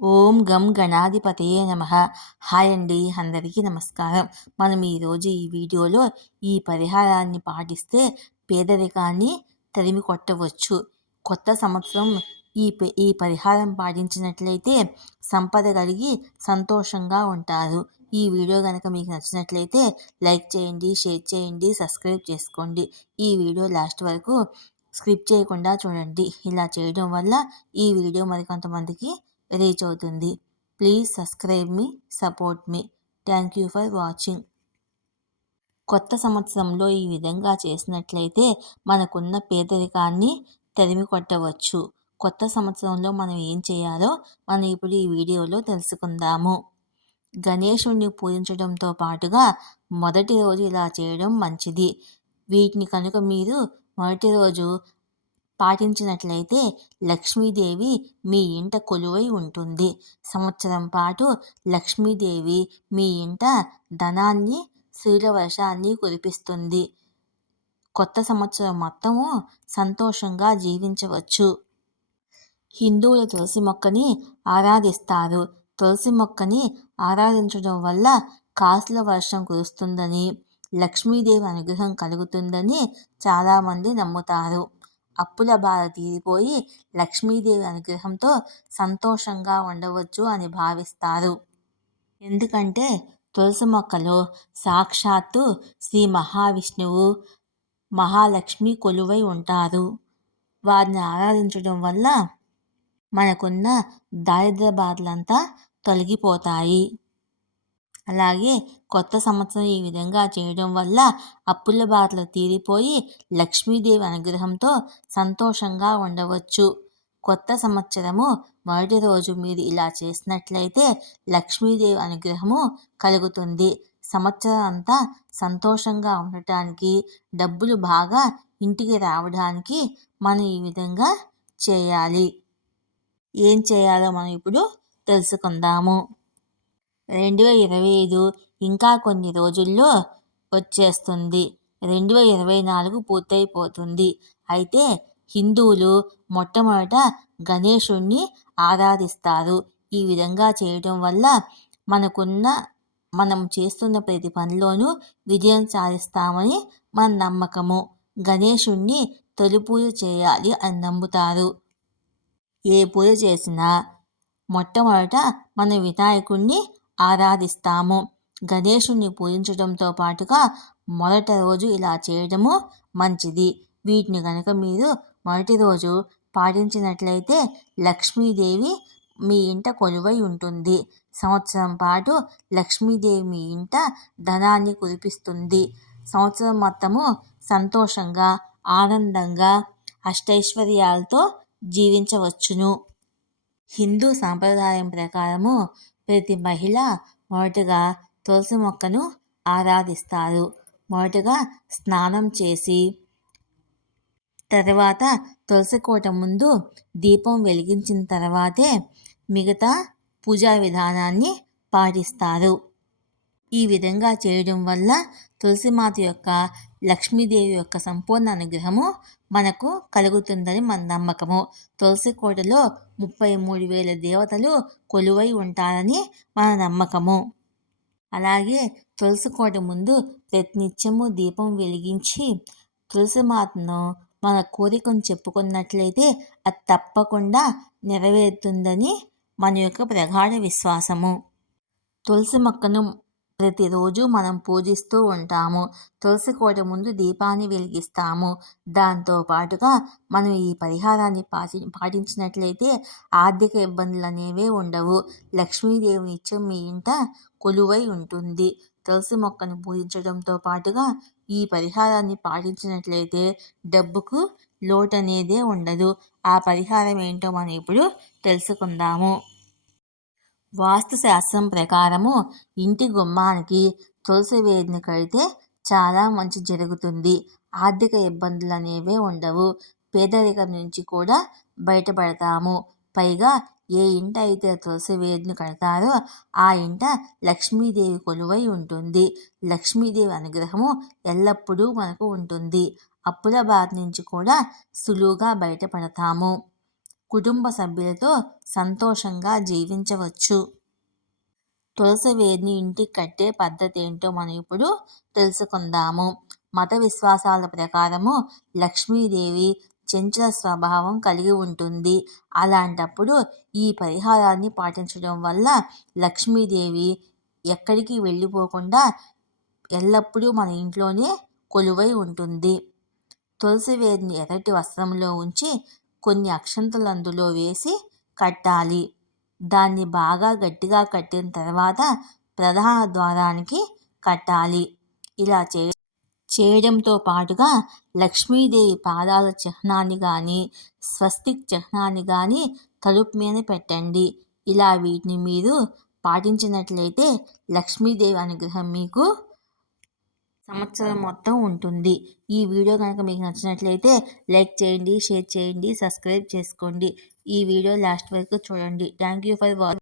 ఓం గం గణాధిపతయే నమః. హాయ్ అండి, అందరికీ నమస్కారం. మనం ఈరోజు ఈ వీడియోలో ఈ పరిహారాన్ని పాటిస్తే పేదరికాన్ని తరిమి కొట్టవచ్చు. కొత్త సంవత్సరం ఈ పరిహారం పాటించినట్లయితే సంపద కలిగి సంతోషంగా ఉంటారు. ఈ వీడియో కనుక మీకు నచ్చినట్లయితే లైక్ చేయండి, షేర్ చేయండి, సబ్స్క్రైబ్ చేసుకోండి. ఈ వీడియో లాస్ట్ వరకు స్కిప్ చేయకుండా చూడండి. ఇలా చేయడం వల్ల ఈ వీడియో మరికొంతమందికి రీచ్ అవుతుంది. Please subscribe me, support me. Thank you for watching. కొత్త సంవత్సరంలో ఈ విధంగా చేసినట్లయితే మనకున్న పేదరికాన్ని తరిమి కొట్టవచ్చు. కొత్త సంవత్సరంలో మనం ఏం చేయాలో మనం ఇప్పుడు ఈ వీడియోలో తెలుసుకుందాము. గణేశుణ్ణి పూజించడంతో పాటుగా మొదటి రోజు ఇలా చేయడం మంచిది. వీటిని కనుక మీరు మొదటి రోజు పాటించినట్లయితే లక్ష్మీదేవి మీ ఇంట కొలువై ఉంటుంది. సంవత్సరం పాటు లక్ష్మీదేవి మీ ఇంట ధనాన్ని, వర్షాన్ని కురిపిస్తుంది. కొత్త సంవత్సరం మొత్తము సంతోషంగా జీవించవచ్చు. హిందువులు తులసి మొక్కని ఆరాధిస్తారు. తులసి మొక్కని ఆరాధించడం వల్ల కాసుల వర్షం కురుస్తుందని, లక్ష్మీదేవి అనుగ్రహం కలుగుతుందని చాలామంది నమ్ముతారు. అప్పుల బాధ తీరిపోయి లక్ష్మీదేవి అనుగ్రహంతో సంతోషంగా ఉండవచ్చు అని భావిస్తారు. ఎందుకంటే తులసి మొక్కలో సాక్షాత్తు శ్రీ మహావిష్ణువు, మహాలక్ష్మి కొలువై ఉంటారు. వారిని ఆరాధించడం వల్ల మనకున్న దారిద్ర్య బాధలంతా తొలగిపోతాయి. అలాగే కొత్త సంవత్సరం ఈ విధంగా చేయడం వల్ల అప్పుల బాధలు తీరిపోయి లక్ష్మీదేవి అనుగ్రహంతో సంతోషంగా ఉండవచ్చు. కొత్త సంవత్సరము మొదటి రోజు మీరు ఇలా చేసినట్లయితే లక్ష్మీదేవి అనుగ్రహము కలుగుతుంది. సంవత్సరం అంతా సంతోషంగా ఉండటానికి, డబ్బులు బాగా ఇంటికి రావడానికి మనం ఈ విధంగా చేయాలి. ఏం చేయాలో మనం ఇప్పుడు తెలుసుకుందాము. 2025 ఇంకా కొన్ని రోజుల్లో వచ్చేస్తుంది. 2024 పూర్తయిపోతుంది. అయితే హిందువులు మొట్టమొదట గణేశుణ్ణి ఆరాధిస్తారు. ఈ విధంగా చేయడం వల్ల మనం చేస్తున్న ప్రతి పనిలోనూ విజయం సాధిస్తామని మన నమ్మకము. గణేశుణ్ణి తొలి పూజ చేయాలి అని నమ్ముతారు. ఏ పూజ చేసినా మొట్టమొదట మన వినాయకుణ్ణి ఆరాధిస్తాము. గణేశుణ్ణి పూజించడంతో పాటుగా మొదటి రోజు ఇలా చేయడము మంచిది. వీటిని కనుక మీరు మొదటి రోజు పాటించినట్లయితే లక్ష్మీదేవి మీ ఇంట కొలువై ఉంటుంది. సంవత్సరం పాటు లక్ష్మీదేవి మీ ఇంట ధనాన్ని కురిపిస్తుంది. సంవత్సరం మొత్తము సంతోషంగా, ఆనందంగా, అష్టైశ్వర్యాలతో జీవించవచ్చును. హిందూ సాంప్రదాయం ప్రకారము ప్రతి మహిళ మొదటగా తులసి మొక్కను ఆరాధిస్తారు. మొదటగా స్నానం చేసి తర్వాత తులసి కోట ముందు దీపం వెలిగించిన తర్వాతే మిగతా పూజా విధానాన్ని పాటిస్తారు. ఈ విధంగా చేయడం వల్ల తులసిమాత యొక్క, లక్ష్మీదేవి యొక్క సంపూర్ణ అనుగ్రహము మనకు కలుగుతుందని మన నమ్మకము. తులసి కోటలో 33,000 దేవతలు కొలువై ఉంటారని మన నమ్మకము. అలాగే తులసి కోట ముందు ప్రతినిత్యము దీపం వెలిగించి తులసిమాతను మన కోరికను చెప్పుకున్నట్లయితే అది తప్పకుండా నెరవేరుతుందని మన యొక్క ప్రగాఢ విశ్వాసము. తులసి మొక్కను ప్రతిరోజు మనం పూజిస్తూ ఉంటాము. తులసి కోట ముందు దీపాన్ని వెలిగిస్తాము. దాంతో పాటుగా మనం ఈ పరిహారాన్ని పాటించినట్లయితే ఆర్థిక ఇబ్బందులు అనేవే ఉండవు. లక్ష్మీదేవి నిత్యం మీ ఇంట కొలువై ఉంటుంది. తులసి మొక్కను పూజించడంతో పాటుగా ఈ పరిహారాన్ని పాటించినట్లయితే డబ్బుకు లోటు అనేదే ఉండదు. ఆ పరిహారం ఏంటో మనం ఇప్పుడు తెలుసుకుందాము. వాస్తు శాస్త్రం ప్రకారము ఇంటి గుమ్మానికి తులసి వేదిని కడితే చాలా మంచి జరుగుతుంది. ఆర్థిక ఇబ్బందులు అనేవే ఉండవు. పేదరికం నుంచి కూడా బయటపడతాము. పైగా ఏ ఇంట అయితే తులసి వేదిని కడతారో ఆ ఇంట లక్ష్మీదేవి కొలువై ఉంటుంది. లక్ష్మీదేవి అనుగ్రహము ఎల్లప్పుడూ మనకు ఉంటుంది. అప్పుల బాధ నుంచి కూడా సులువుగా బయటపడతాము. కుటుంబ సభ్యులతో సంతోషంగా జీవించవచ్చు. తులసి వేరుని ఇంటికి కట్టే పద్ధతి ఏంటో మనం ఇప్పుడు తెలుసుకుందాము. మత విశ్వాసాల ప్రకారము లక్ష్మీదేవి చంచల స్వభావం కలిగి ఉంటుంది. అలాంటప్పుడు ఈ పరిహారాన్ని పాటించడం వల్ల లక్ష్మీదేవి ఎక్కడికి వెళ్ళిపోకుండా ఎల్లప్పుడూ మన ఇంట్లోనే కొలువై ఉంటుంది. తులసి వేరుని ఎర్రటి వస్త్రంలో ఉంచి కొన్ని అక్షంతలు అందులో వేసి కట్టాలి. దాన్ని బాగా గట్టిగా కట్టిన తర్వాత ప్రధాన ద్వారానికి కట్టాలి. ఇలా చేయడంతో పాటుగా లక్ష్మీదేవి పాదాల చిహ్నాన్ని కానీ స్వస్తిక్ చిహ్నాన్ని కానీ తలుపు మీద పెట్టండి. ఇలా వీటిని మీరు పాటించినట్లయితే లక్ష్మీదేవి అనుగ్రహం మీకు సంవత్సరం మొత్తం ఉంటుంది. ఈ వీడియో కనుక మీకు నచ్చినట్లయితే లైక్ చేయండి, షేర్ చేయండి, సబ్స్క్రైబ్ చేసుకోండి. ఈ వీడియో లాస్ట్ వరకు చూడండి. Thank you for watching.